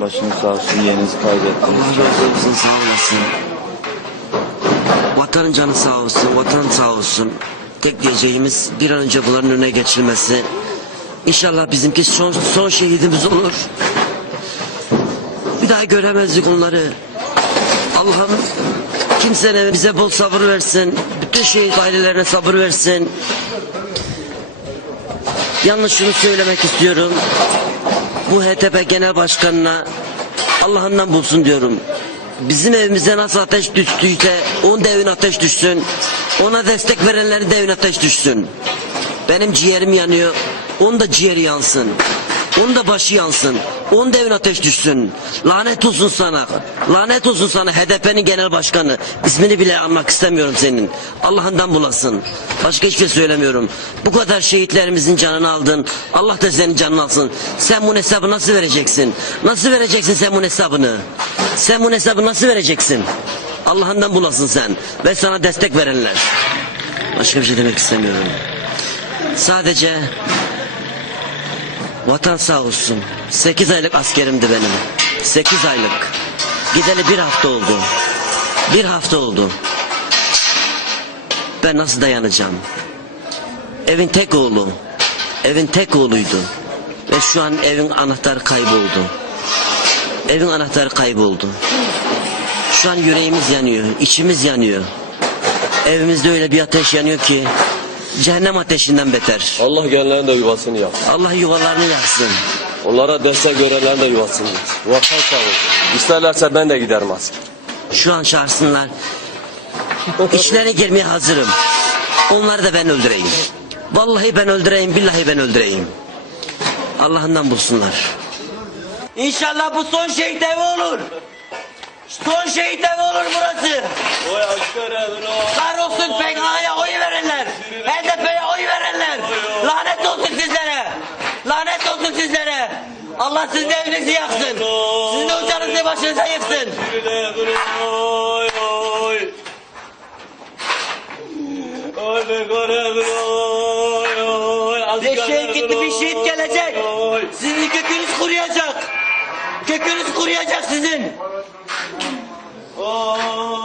Başınız sağ olsun yeğeninizi kaybettiniz. Allah razı olsun sağ olasın. Vatanın canı sağ olsun, vatan sağ olsun. Tek diyeceğimiz bir an önce bunların önüne geçilmesi. İnşallah bizimki son, son şehidimiz olur. Bir daha göremezdik onları. Allah'ım kimsenin bize bol sabır versin. Bütün şehit ailelerine sabır versin. Yalnız şunu söylemek istiyorum. Bu HDP Genel Başkanı'na Allah'ından bulsun diyorum. Bizim evimize nasıl ateş düştüyse onun da evine ateş düşsün. Ona destek verenlerin de evine ateş düşsün. Benim ciğerim yanıyor. Onun da ciğeri yansın. Onun da başı yansın. Onun da evine ateş düşsün. Lanet olsun sana. Lanet olsun sana HDP'nin genel başkanı. İsmini bile anmak istemiyorum senin. Allah'ından bulasın. Başka hiçbir şey söylemiyorum. Bu kadar şehitlerimizin canını aldın. Allah da senin canını alsın. Sen bunun hesabı nasıl vereceksin? Nasıl vereceksin sen bunun hesabını? Sen bunun hesabı nasıl vereceksin? Allah'ından bulasın sen. Ve sana destek verenler. Başka bir şey demek istemiyorum. Sadece Vatan sağ olsun. 8 aylık askerimdi benim. 8 aylık. Gideli bir hafta oldu. Bir hafta oldu. Ben nasıl dayanacağım? Evin tek oğlu. Evin tek oğluydu. Ve şu an evin anahtarı kayboldu. Evin anahtarı kayboldu. Şu an yüreğimiz yanıyor. içimiz yanıyor. Evimizde öyle bir ateş yanıyor ki cehennem ateşinden beter. Allah gelenlerin de yuvasını yap. Allah yuvalarını yaksın. Onlara destek görenlerin de yuvasını sağ olsun. İsterlerse ben de giderim asker. Şu an çağırsınlar. İçlerine girmeye hazırım. Onları da ben öldüreyim. Vallahi ben öldüreyim, billahi ben öldüreyim. Allah'ından bulsunlar. İnşallah bu son şehit evi olur. Son şehit evi olur burası. Kahrolsun PKK'ya oy verenler. HDP'ye oy verenler. Lanet olsun sizlere. Lanet olsun sizlere. Allah sizin evinizi yaksın. Sizin de uçağınızı başınıza yıksın. Bir şehit gitti bir şehit gelecek. Sizin kökünüz kuruyacak. Kökünüz kuruyacak sizin. Oy